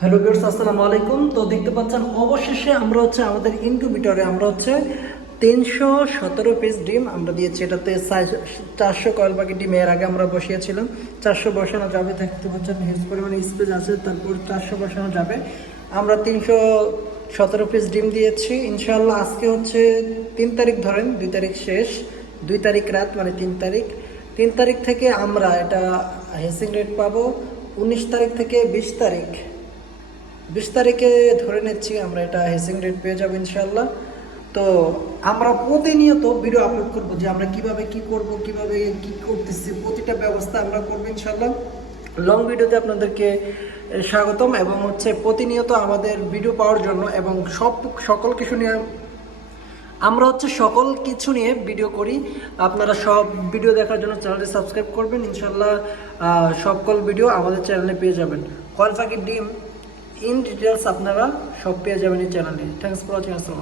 Hello viewers, আসসালামু আলাইকুম। তো দেখতে পাচ্ছেন অবশেষে আমরা আমাদের ইনকিউবেটরে আমরা 317 পিস ডিম আমরা দিয়েছি। এটাতে 400 কয়েল পাখি ডিম এর আগে আমরা বসিয়েছিলাম। 400 বসানো যাবে, দেখতে পাচ্ছেন হিউজ পরিমাণে স্পেস আছে। তারপর 400 বসানো যাবে। আমরা 317 পিস ডিম দিয়েছি ইনশাআল্লাহ। আজকে 3 তারিখ, ধরেন 2 তারিখ শেষ, 2 তারিখ রাত, মানে 3 তারিখ। 3 তারিখ থেকে আমরা এটা হেসিং রেট পাবো। 19 তারিখ থেকে 20 তারিখ, 20 তারিখে ধরে নিচ্ছি আমরা এটা হেসিং রেট পেয়ে যাবো ইনশাল্লাহ। তো আমরা প্রতিনিয়ত ভিডিও আপলোড করবো যে আমরা কিভাবে কি করব, কিভাবে কি করতেছি, প্রতিটা ব্যবস্থা আমরা করবো ইনশাল্লাহ। লং ভিডিওতে আপনাদেরকে স্বাগতম। এবং প্রতিনিয়ত আমাদের ভিডিও পাওয়ার জন্য এবং সকল কিছু নিয়ে আমরা সকল কিছু নিয়ে ভিডিও করি। আপনারা সব ভিডিও দেখার জন্য চ্যানেলটি সাবস্ক্রাইব করবেন ইনশাল্লাহ। সকল ভিডিও আমাদের চ্যানেলে পেয়ে যাবেন। কয়েল পাখির ডিম ইন ডিটেলস আপনারা সব পেয়ে যাবেন এই চ্যানেলে। Thanks for watching. আসসালাম।